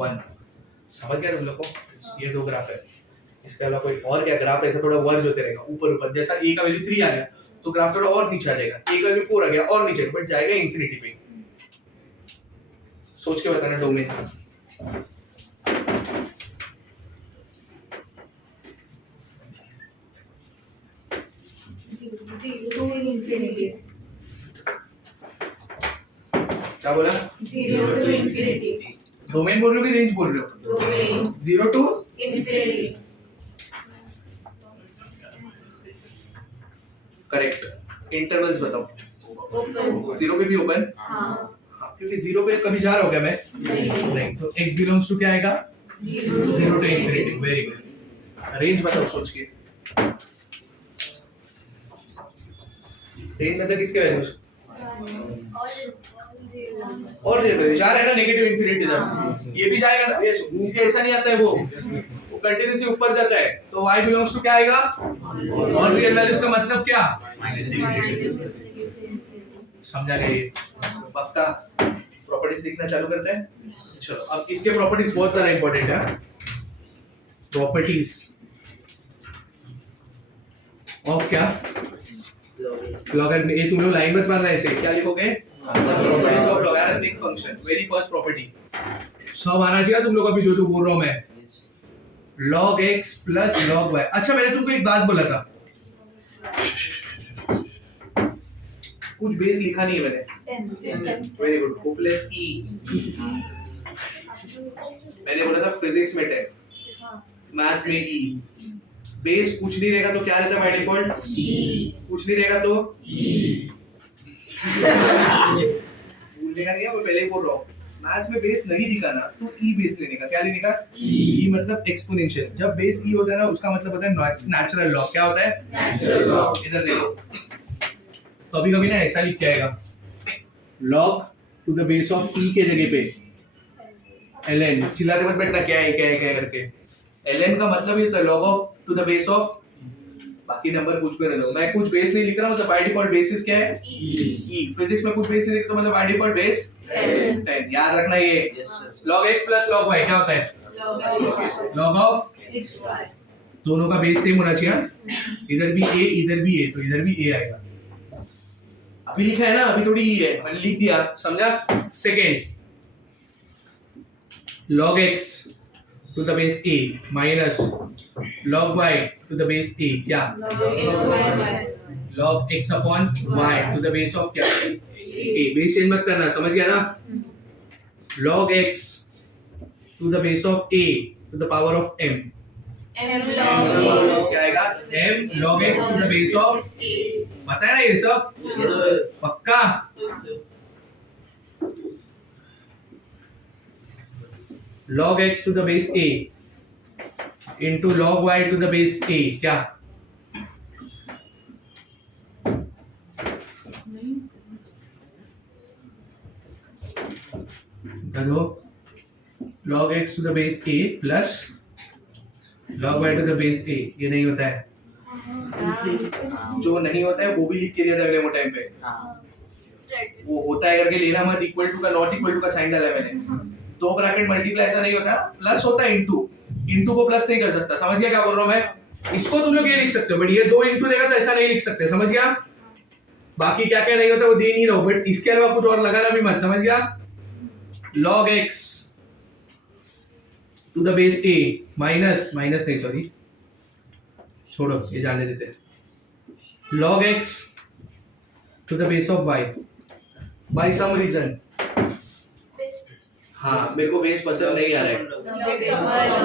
1 समझ गया तुम लोग को ये दो ग्राफ है इसके अलावा कोई और क्या ग्राफ ऐसा थोड़ा वर्ज होते रहेगा ऊपर ऊपर जैसा a का वैल्यू 3 आ गया तो ग्राफ थोड़ा और नीचे आ जाएगा a का वैल्यू 4 आ गया और नीचे बट जाएगा इंफिनिटी पे सोच के बताना डोमेन क्या बोला डोमेन बोल रहे हो कि रेंज बोल रहे हो 0 to करेक्ट इंटरवल्स बताओ 0 पे भी ओपन क्योंकि 0 पे कभी जा रहा हो क्या मैं नहीं तो x बिलोंग्स टू क्या आएगा 0 to infinity. Very good. Range मतलब सोच के रेंज मतलब किसके वैल्यूज और रियल जा रहा है ना नेगेटिव इंफिनिटी तक. ये भी जाएगा ना, ये घूम के ऐसा नहीं आता है वो कंटिन्यूसली ऊपर जाता है. तो y बिलोंग्स टू क्या आएगा और रियल वैल्यूज का मतलब क्या समझा गया. ये पक्का प्रॉपर्टीज लिखना चालू करते हैं. चलो अब इसके प्रॉपर्टीज बहुत सारा इंपॉर्टेंट है. प्रॉपर्टीज ऑफ क्या लॉगरिथम. ये तुम लोग लाइन में पढ़ रहे हैं. क्या लिखोगे properties of logarithmic function. Very first property सब आना चाहिए तुम लोग. अभी जो बोल रहा हूं मैं log x plus log y. अच्छा मैंने तुमको एक बात बोला था, कुछ बेस लिखा नहीं है मैंने. Very good. o plus e मैंने बोला था फिजिक्स में 10, मैथ्स में e. बेस कुछ नहीं रहेगा तो क्या रहता है बाय डिफॉल्ट कुछ नहीं रहेगा तो भूलने का नहीं है. मैं पहले ही बोल रहा हूँ मैथ्स में बेस नहीं लिखा ना तो e बेस लेने का. क्या लेने का e मतलब एक्सपोनेंशियल. जब बेस e होता है ना उसका मतलब होता है नेचुरल लॉग. क्या होता है नेचुरल लॉग. इधर देखो कभी कभी ना ऐसा लिख जाएगा log to the base of e के जगह पे ln. चिल्लाते मत बैठना क्या है करके. ln का मतलब ये होता है log of to the base of. बाकी नंबर कुछ भी रहने दो. मैं कुछ बेस नहीं लिख रहा हूं तो बाय डिफॉल्ट बेसिस क्या है e. फिजिक्स में कुछ बेस नहीं लिखता मतलब बाय डिफॉल्ट बेस 10. याद रखना ये log x plus log y क्या होता है log ऑफ दोनों का बेस सेम होना चाहिए. इधर भी a इधर भी a तो इधर भी a आएगा. अभी लिखा है ना, अभी थोड़ी e है, मैंने लिख दिया. समझा. Second log x to the base a minus log y to the base a. क्या log x upon y to the base of क्या a. बेस चेंज मत करना. समझ गया ना. log x to the base of a to the power of m. क्या आएगा m log x to the base of. पता है ना ये सब पक्का. log x to the base a into log y to the base a. क्या देखो log x to the base a plus log y to the base a. ये नहीं होता है. जो नहीं होता है वो भी लिख के दिया था अगले वो टाइम पे. वो होता है करके लेना मत. इक्वल टू का नॉट इक्वल टू का साइन डाला है मैंने. दो ब्रैकेट मल्टीप्लाई ऐसा नहीं होता. प्लस होता है इनटू. इनटू को प्लस नहीं कर सकता. समझ गया क्या बोल रहा हूं मैं. इसको तुम लोग ये लिख सकते हो बट ये 2 इनटू रहेगा तो ऐसा नहीं लिख सकते. समझ गया. बाकी क्या क्या नहीं होता वो दे नहीं रहा हूं बट इसके अलावा कुछ और लगाना भी मत. समझ गया. log x to the base a minus नहीं सॉरी छोड़ो ये जाने देते हैं. log x to the base of y by some reason. हाँ मेरे को बेस पसंद नहीं आ रहा है.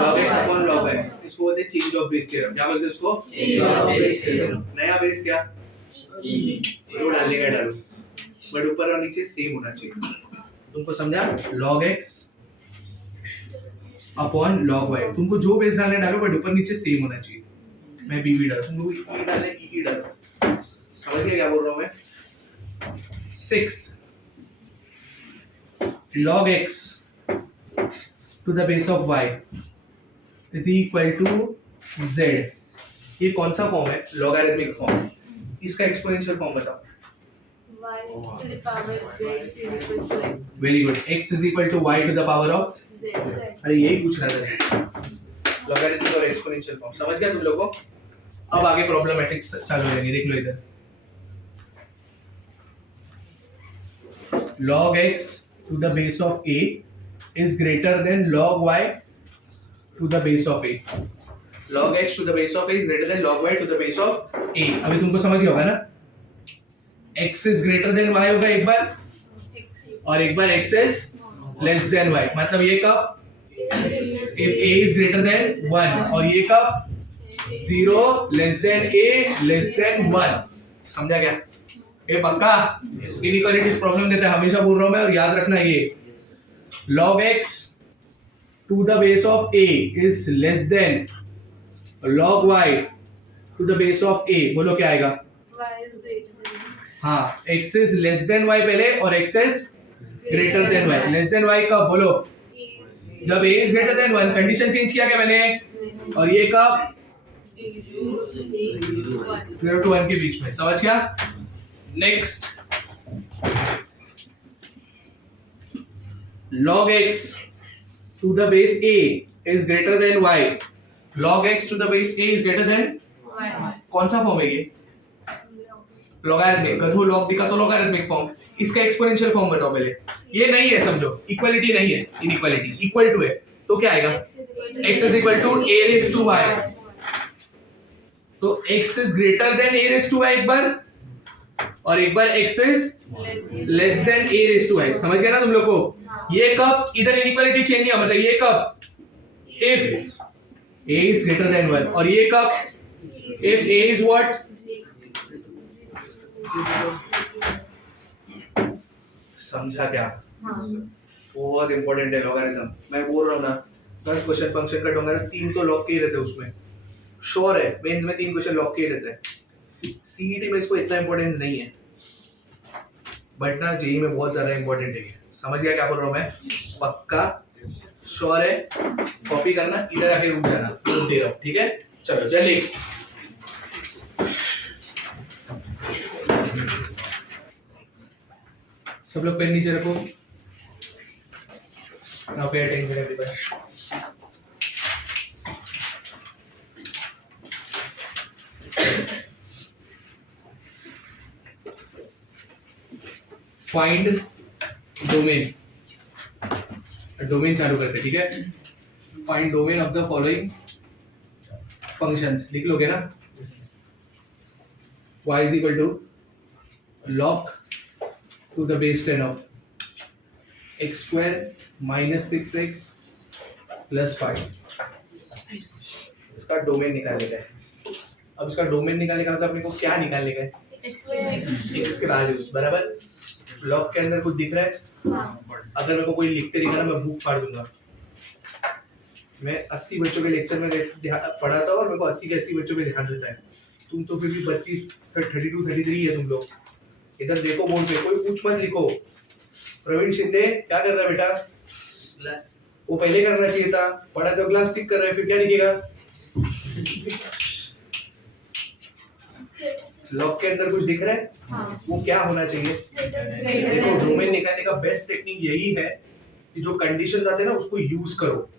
log x upon log y. इसको बोलते हैं चेंज ऑफ बेस थ्योरम. क्या बोलते हैं इसको चेंज ऑफ बेस थ्योरम. नया बेस क्या e. तो डालने का डालो बट ऊपर और नीचे सेम होना चाहिए. तुमको समझा. log x upon log y. तुमको जो बेस डालने डालो बट ऊपर नीचे सेम होना चाहिए. मैं b भी डालूं तुम लोग e डालने e डालो. समझ गए क्या बोल रहा हूं मैं. 6th log x to the base of y is equal to z. ये कौन सा फॉर्म है लॉगरिथमिक फॉर्म. इसका एक्सपोनेंशियल फॉर्म बताओ. y to the power z is equal to x. Very good. x is equal to y to the power of z. अरे यही पूछ रहा था. लॉगरिथमिक और एक्सपोनेंशियल फॉर्म समझ गया तुम लोगों को. अब आगे प्रॉब्लमेटिक्स चालू करेंगे. देख लो इधर. log x to the base of a is greater than log y to the base of a. log x to the base of a is greater than log y to the base of a. अभी तुमको समझ गया होगा ना. x is greater than y होगा एक बार और एक बार x is less than y. मतलब ये कब if a is greater than 1 और ये कब 0 less than a less than 1. समझा क्या. ये पक्का इनइक्वालिटीज प्रॉब्लम देता है. हमेशा बोल रहा हूं मैं और याद रखना ये log x to the base of a is less than log y to the base of a, बोलो क्या आएगा? Y is greater than X. हाँ, x is less then y पहले और x is greater than y. Less than y कब बोलो? जब a is greater than 1. Condition change किया क्या मैंने? और ये कब? 0 to 1 के बीच में. समझ गया? Next, log x to the base a is greater than y. log x to the base a is greater than कौन सा फॉर्म है ये? लॉगरिथमिक. गधू लॉग दिखा तो लॉगरिथमिक फॉर्म. इसका एक्सपोनेंशियल फॉर्म बताओ पहले. ये नहीं है, समझो इक्वालिटी नहीं है, इनइक्वालिटी. इक्वल टू है तो क्या आएगा? x is equal to a raised to y. तो x is greater than a raised to y एक बार, और एक बार x is less than a raised to y. समझ गया ना तुम लोग को? ये कब? इधर इनइक्वालिटी चेंज नहीं हुआ, मतलब ये कब? if a is greater than 1. और ये कब? if a is what? समझा क्या? बहुत इंपॉर्टेंट है लॉगरिथम. मैं बोल रहा हूँ ना, 10 क्वेश्चन फंक्शन का डोंगर 3 तो लॉग के ही रहते हैं उसमें. श्योर है, मेंस में 3 क्वेश्चन लॉग के ही रहते हैं. सीईटी में इसको इतना इंपॉर्टेंस नहीं है, बट ना जेई में बहुत ज्यादा इंपॉर्टेंट है. समझ गया क्या बोल रहा हूँ मैं? पक्का श्योर है? कॉपी करना, इधर आके रुक जाना, दे रहा हूँ. ठीक है, चलो जल्दी. सब लोग पेन नीचे रखो. Now pay attention everyone. Find domain. Domain चालू करते, ठीक है. Find domain of the following functions. लिख लोगे ना? y is equal to log to the base 10 of x square minus 6x plus 5. इसका डोमेन निकालने का है. अब इसका डोमेन निकालने का मतलब अपने को क्या निकालने का है? x के वैल्यूज. बराबर. लॉग के अंदर कुछ दिख रहा है? अगर मेरे को कोई लिखते दिखा ना, मैं बुक फाड़ दूंगा. मैं 80 बच्चों के लेक्चर में पढ़ाता हूँ और मेरे को 80 के 80 बच्चों पे ध्यान देता है. तुम तो फिर भी 32, 32, 33 है तुम लोग. इधर देखो बोर्ड पे, कोई पूछ मत लिखो. प्रवीण शिंदे क्या कर रहा है बेटा? वो पहले करना चाहिए था. पढ़ा तो क्लास टिक कर रहा है, फिर क्या लिखेगा? लॉग के अंदर कुछ दिख रहा है? वो क्या होना चाहिए? देखो, डोमेन निकालने का बेस्ट टेक्निक यही है कि जो कंडीशंस आते हैं ना उसको यूज करो.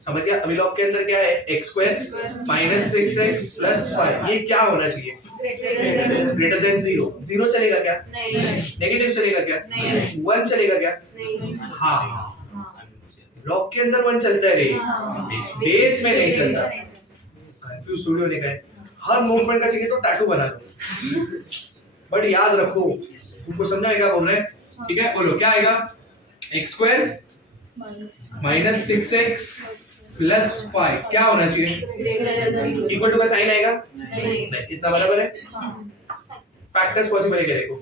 समझ गया? अभी लॉग के अंदर क्या है? x square minus 6x plus 5. ये क्या होना चाहिए? Greater than 0. 0 चलेगा क्या? नेगेटिव चलेगा क्या? 1 चलेगा क्या? हाँ, लॉग के अंदर 1 चलता है रे, बेस में नहीं चलता. कंफ्यूज स्टूडियो ने कहा हर मूवमेंट का चाहिए तो टैटू बना लो. बट याद रखो, तुमको समझा है क्या बोल रहे हैं? ठीक है, बोलो क्या आएगा? x square minus 6x plus 5 क्या होना चाहिए? इक्वल टू का साइन आएगा? नहीं. इतना बराबर है? फैक्टर्स पॉसिबल है क्या? देखो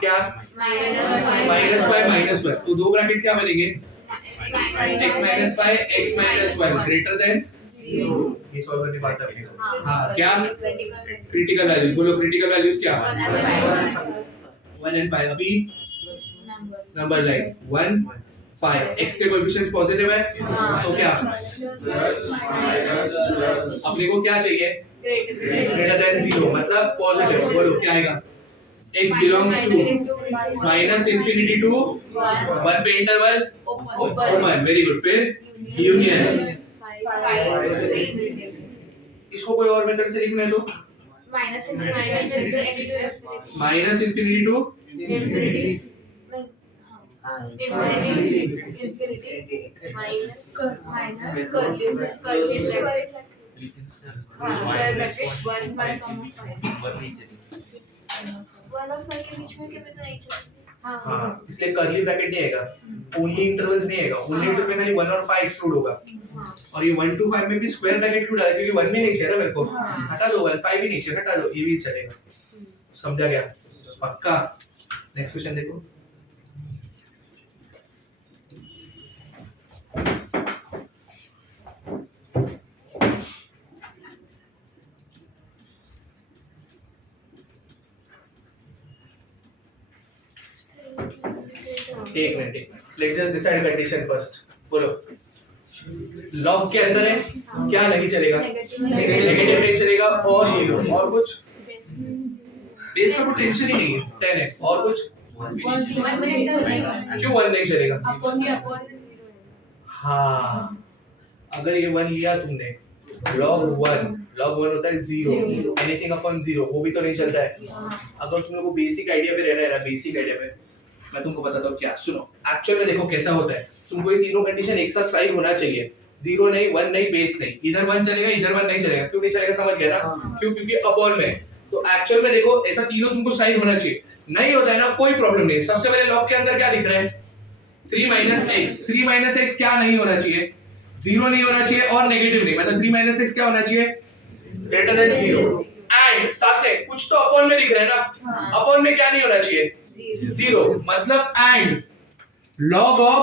क्या? -5 -1. तो दो ब्रैकेट क्या बनेंगे? x minus 5 x minus 1 greater than 0. ये सॉल्व करने बात है. हाँ, क्या? Critical values. बोलो क्रिटिकल वैल्यूज क्या? 1 and 5. अभी नंबर लाइन 1 5. x के कोएफिशिएंट्स पॉजिटिव है तो क्या? अपने को क्या चाहिए? ग्रेटर देन 0 मतलब पॉजिटिव. बोलो क्या आएगा? x belongs to minus infinity to 1 पे इंटरवल ओपन. Very good. फिर यूनियन. इसको कोई और मेथड से लिखना है तो माइनस इंफिनिटी टू हाँ, इसलिए कर्ली ब्रैकेट नहीं आएगा. ओनली इंटरवल्स नहीं आएगा. ओनली इंटरवल में खाली 1 और 5 एक्सक्लूड होगा. और ये 1 to 5 में भी स्क्वायर ब्रैकेट क्यों डाला? क्योंकि 1 में नहीं चाहिए ना मेरे को. हटा दो 1. 5 भी नहीं चाहिए, हटा दो. ये भी चलेगा. समझा गया? पक्का. नेक्स्ट क्वेश्चन देखो. एक minute let's just decide condition first. बोलो लॉग के अंदर है क्या नहीं चलेगा? नेगेटिव नहीं चलेगा और जीरो और कुछ बेस का कोई टेंशन ही नहीं है 10 है और कुछ क्यों 1 नहीं चलेगा? हाँ अगर ये 1 लिया तुमने log 1 होता है 0 एनीथिंग अपॉन 0 वो भी तो नहीं चलता है। अगर तुम लोग को बेसिक आइडिया पे रहना है ना बेसिक आइडिया पे मैं तुमको बताता हूँ क्या। सुनो एक्चुअल में देखो कैसा होता है, तुमको ये तीनों कंडीशन एक साथ स्ट्राइक होना चाहिए, 0 नहीं 1 नहीं बेस नहीं, इधर 1 चलेगा इधर 1 नहीं चलेगा। क्यों नहीं चलेगा समझ गया ना? क्यों? क्योंकि अपॉन में। तो एक्चुअल में देखो ऐसा तीनों तुमको स्ट्राइक होना चाहिए, नहीं होता है ना कोई प्रॉब्लम नहीं। सबसे पहले लॉग के अंदर क्या दिख रहा है? 3 - x क्या नहीं होना चाहिए? 0 नहीं होना चाहिए और नेगेटिव नहीं, मतलब 3 - x क्या होना चाहिए? Greater than 0। एंड साथ में कुछ तो अपॉन में दिख रहा है ना, अपॉन में क्या नहीं होना चाहिए? 0। मतलब and log of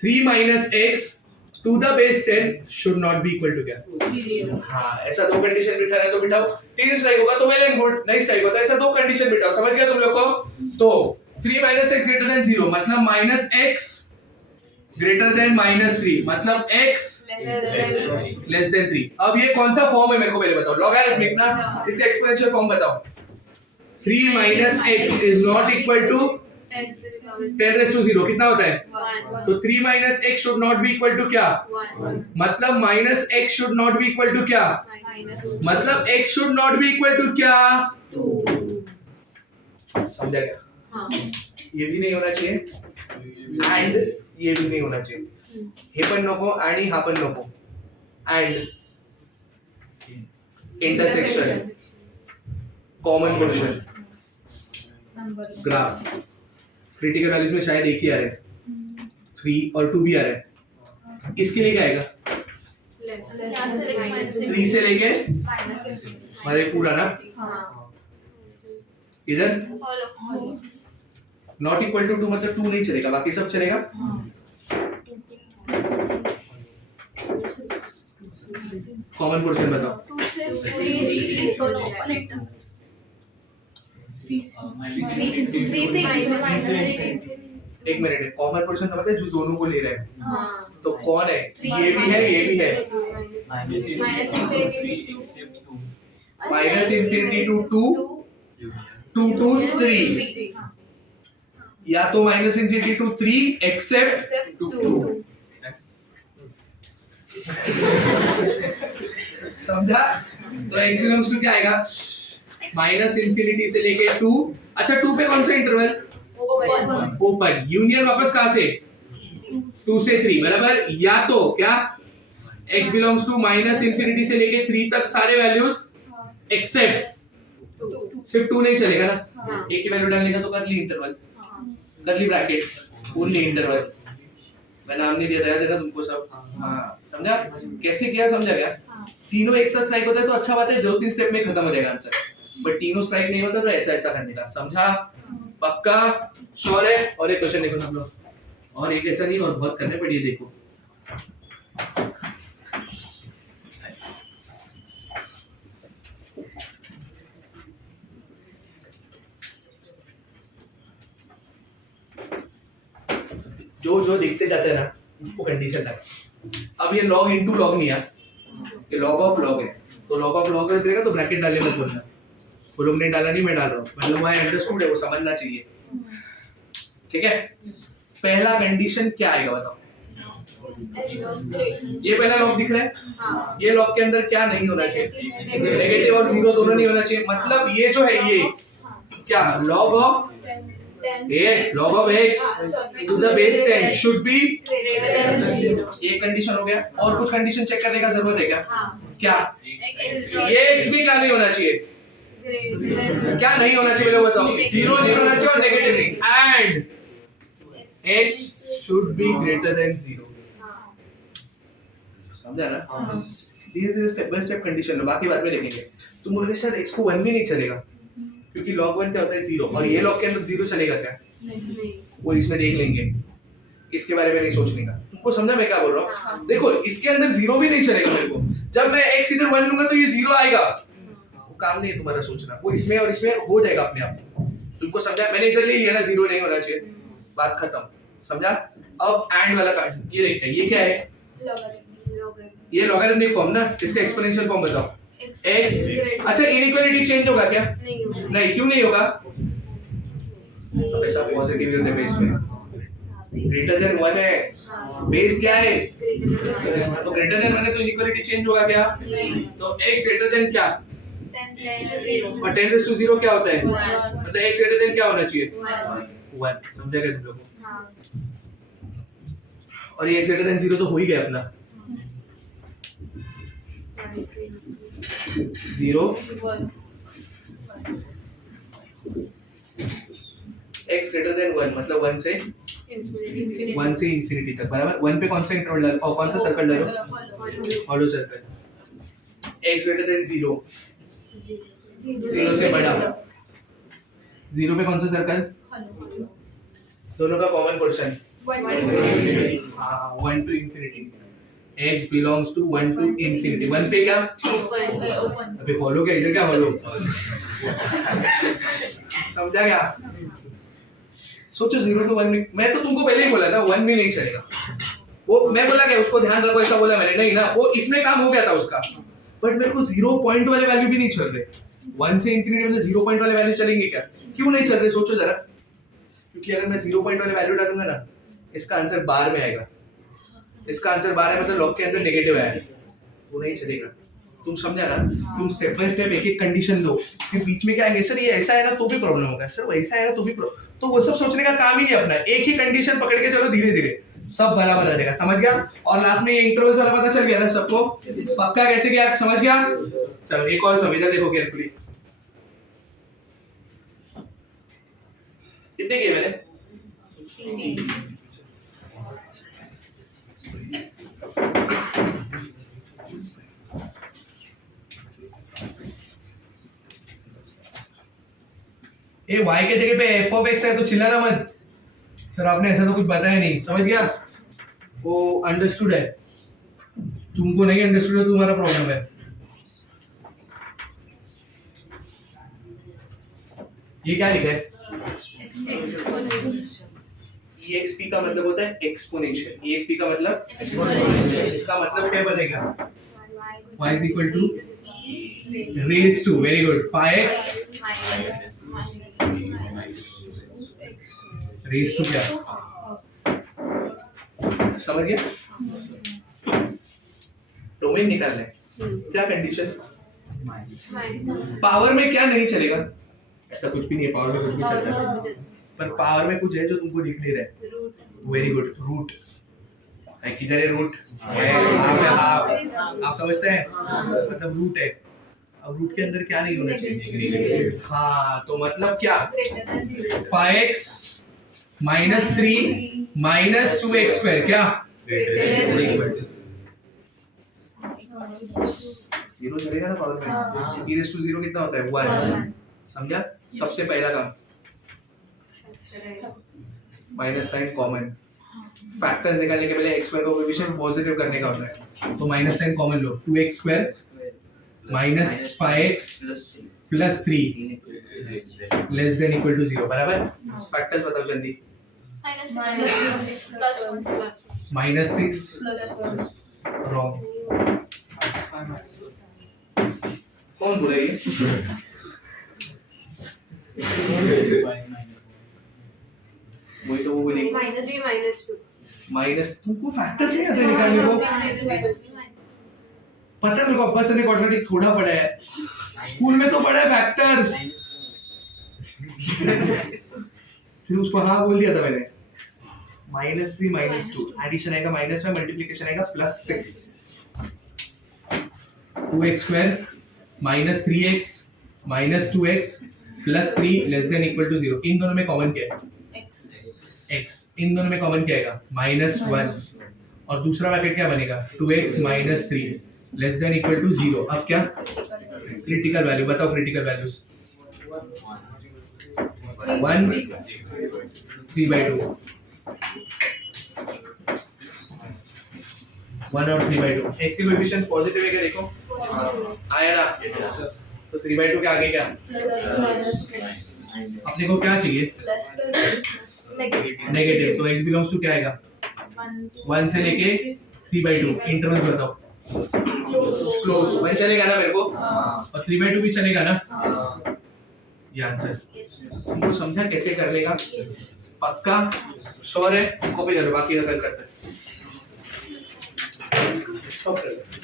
3 - x to the base 10 should not be equal to क्या? हाँ ऐसा दो कंडीशन बिठाना है तो बिठाओ। 3 स्ट्राइक होगा तो वेल एंड गुड, नहीं स्ट्राइक होता ऐसा दो कंडीशन बिठाओ। समझ गया तुम लोग को? तो 3 - x greater than 0 मतलब -x greater than -3 मतलब x less than 3। अब ये कौन सा फॉर्म है मेरे को पहले बताओ, लॉगरिथमिक ना, इसका एक्सपोनेंशियल फॉर्म बताओ। 3 - x is not equal to 10⁻⁴ कितना होता है? तो 3 - x should not be equal to क्या? मतलब -x should not be equal to क्या? मतलब x should not be equal to क्या? समझा क्या? ये भी नहीं होना चाहिए एंड ये भी नहीं होना चाहिए, हे पण नको आणि हा पण नको। And intersection common portion graph critical values में शायद एक ही आ रहा है, 3 और 2 भी आ रहा है। इसके लिए क्या आएगा? 3 से लेके हमारे पूरा ना इधर नॉट इक्वल टू 2 मतलब 2 नहीं चलेगा, बाकी सब चलेगा। कॉमन पोर्शन बताओ। 2 से 3 दोनों ओपन है। 3 से एक मिनट, कॉमन पोर्शन का मतलब जो दोनों को ले रहे हैं, तो कौन है? ये भी है ये भी है। -∞ to 2 to 3 या तो -∞ to 3 except 2। समझा? तो x बिलोंग्स टू क्या आएगा? -∞ से लेके 2। अच्छा 2 पे कौन सा इंटरवल? ओपन। यूनियन वापस कहां से? 2 से 3 बराबर। या तो क्या x बिलोंग्स टू -∞ से लेके 3 तक सारे वैल्यूज एक्सेप्ट सिर्फ 2 नहीं चलेगा ना, एक ही वैल्यू डालने का तो कर ली इंटरवल, कर ली ब्रैकेट ओनली इंटरवल। मैं नाम नहीं दिया था याद है ना तुमको सब? हाँ समझा कैसे किया? समझा गया? तीनों एक साथ स्ट्राइक होता है तो अच्छा बात है, 2-3 स्टेप में खत्म हो जाएगा आंसर। बट तीनों स्ट्राइक नहीं होता तो ऐसा ऐसा करने का। समझा? पक्का? श्योर है? और एक क्वेश्चन देखो सब लोग, और एक ऐसा नहीं और बहुत करने पड़िए। देखो जो जो देखते जाते हैं ना उसको कंडीशन लगा। अब ये लॉग इनटू लॉग नहीं है, ये लॉग ऑफ लॉग है, तो लॉग ऑफ लॉग रहेगा तो ब्रैकेट डाले मत बोलना। वो लोग ने डाला नहीं, मैं डाल रहा हूँ, मतलब मैं अंडरस्टूड है, वो समझना चाहिए। ठीक है? पहला कंडीशन क्या आएगा बताओ? ये पहला लॉग दिख रहा है, ये लॉग के अंदर क्या नहीं होना चाहिए? नेगेटिव और 0 दोनों नहीं होना चाहिए। मतलब ये जो है ये क्या? Log of log of x to the base 10 should be ये कंडीशन हो गया। और कुछ कंडीशन चेक करने का जरूरत है क्या? क्या? ये x भी क्या नहीं होना चाहिए? क्या नहीं होना चाहिए लोग बताओ? 0 नहीं होना चाहिए और नेगेटिव नहीं। And x should be greater than 0। समझा ना? धीरे धीरे स्टेप बाय स्टेप कंडीशन लो, बाकी बाद में देखेंगे। तुम बोलोगे सर x को 1 भी नहीं चलेगा क्योंकि log 1 क्या होता है 0, और ये log के अंदर 0 चलेगा क्या? वो इसमें देख लेंगे, इसके बारे में नहीं सोचने का। तुमको समझा मैं क्या बोल रहा हूँ? देखो इसके अंदर 0 भी नहीं चलेगा मेरे को, जब मैं x इधर 1 लूंगा तो ये 0 आएगा। वो काम नहीं है तुम्हारा सोचना, वो इसमें और इसमें हो जाएगा अपने आप। तुमको समझा? मैंने इधर ले लिया ना 0 नहीं होना चाहिए, बात खत्म, समझा? अब एंड वाला कार्ड ये देखते हैं, ये क्या है? ये लॉगरिथमिक फॉर्म ना, इसका एक्सपोनेंशियल फॉर्म बताओ। x। अच्छा इनइक्वालिटी चेंज होगा क्या? नहीं, क्यों नहीं होगा? हमेशा पॉजिटिव ही होते हैं बेस में, ग्रेटर देन 1 है, बेस क्या है? तो ग्रेटर देन 1 है तो इनइक्वालिटी चेंज होगा क्या? तो x ग्रेटर देन क्या? और 10 raised to 0 क्या होता है? मतलब x ग्रेटर देन क्या होना चाहिए? 1। समझा क्या तुम लोग? और ये x ग्रेटर देन 0 तो हो ही गया अपना, 0 x ग्रेटर देन 1 मतलब 1 से इंफिनिटी तक, बराबर? 1 पे कौन सा इंटरवल डालो और कौन सा सर्कल डालो? Hollow circle. x greater than 0, 0 से बड़ा, 0 पे कौन सा सर्कल? दोनों का कॉमन पोर्शन, हाँ 1 to infinity, x belongs to 1 to infinity। 1 पे क्या? अबे हॉलो क्या, इधर क्या हॉलो? समझा क्या? सोचो 0 to 1 में, मैं तो तुमको पहले ही बोला था 1 में नहीं चलेगा वो, मैं बोला क्या उसको ध्यान रखो ऐसा बोला मैंने? नहीं ना, वो इसमें काम हो गया था उसका, बट मेरे को 0 पॉइंट वाले वैल्यू भी नहीं चल रहे। 1 से इंफिनिटी में 0 पॉइंट वाले वैल्यू चलेंगे क्या? क्यों नहीं चल रहे सोचो जरा, क्योंकि अगर मैं 0 पॉइंट वाले वैल्यू डालूंगा ना, इसका आंसर बार में आएगा, इसका आंसर बार है मतलब लॉग के अंदर नेगेटिव है, वो नहीं चलेगा। तुम समझा ना? तुम स्टेप बाय स्टेप एक एक कंडीशन लो, फिर बीच में क्या आएंगे, सर ये ऐसा है ना तो भी प्रॉब्लम होगा, सर वैसा है ना तो भी प्रॉब्लम, तो वो सब सोचने का काम ही नहीं अपना, एक ही कंडीशन पकड़ के चलो, धीरे धीरे सब बराबर आ जाएगा। समझ गया? और लास्ट में ये इंटरवल वाला पता चल गया ना सबको, पक्का कैसे गया? समझ गया? चलो एक और समझा, देखो केयरफुली। कितने किए मैंने? ये y के जगह पे f of x है तो चिल्लाना मत, सर आपने ऐसा तो कुछ बताया नहीं। समझ गया? वो अंडरस्टूड है, तुमको नहीं अंडरस्टूड है तो तुम्हारा प्रॉब्लम है। ये क्या लिखा है? exp का मतलब होता है एक्सपोनेंशियल, exp का मतलब इसका मतलब क्या बनेगा? y is equal to raised to, very good, 5x raise to क्या? समझ गया? डोमेन निकालना है, क्या कंडीशन? पावर में क्या नहीं चलेगा? ऐसा कुछ भी नहीं है, पावर में कुछ भी चलता है, पर पावर में कुछ है जो तुमको दिख नहीं रहा है। वेरी गुड, रूट है, किधर है रूट? आप समझते हैं? मतलब रूट है, अब रूट के अंदर क्या नहीं होना चाहिए? हाँ, तो मतलब क्या? 5x minus 3 minus 2x square क्या? 0 चलेगा ना पावर में? e raised to 0 कितना होता है? 1। समझा? सबसे पहला काम माइनस साइन कॉमन, फैक्टर्स निकालने के पहले x स्क्वायर का कोएफिशिएंट पॉजिटिव करने का होता है, तो माइनस साइन कॉमन लो, 2x square minus 5x plus 3 less than equal to 0, बराबर? फैक्टर्स बताओ जल्दी। माइनस 6 रॉन्ग, कौन बोला ये? वही तो वो बोलेगी माइनस, तुमको फैक्टर्स नहीं आते निकालने को? पता है मेरे को, अब्बास ने क्वाड्रेटिक थोड़ा पढ़ा है, स्कूल में तो पढ़ा है फैक्टर्स। फिर उसको हाँ बोल दिया था मैंने। -3 -2 एडिशन आएगा माइनस में, मल्टीप्लिकेशन आएगा +6, 2x square minus 3x minus 2x plus 3 less than equal to 0। इन दोनों में कॉमन क्या है? x। इन दोनों में कॉमन क्या आएगा? -1, और दूसरा ब्रैकेट क्या बनेगा? 2x minus 3 less than equal to 0। अब क्या? क्रिटिकल वैल्यू बताओ, क्रिटिकल वैल्यूज 1 3/2, 1 और 3/2। x के कोएफिशिएंट्स पॉजिटिव है क्या? देखो आया ना, तो 3/2 के आगे क्या? अपने को क्या चाहिए? नेगेटिव, तो x बिलोंग्स टू क्या आएगा? 1 से लेके 3/2, इंटरवल्स बताओ। क्लोज 1 चलेगा ना मेरे को, और 3/2 भी चलेगा ना? ये आंसर तुमको समझा कैसे करने का? पक्का श्योर है? कॉपी करो, बाकी का कल करते हैं। स्टॉप कर दो।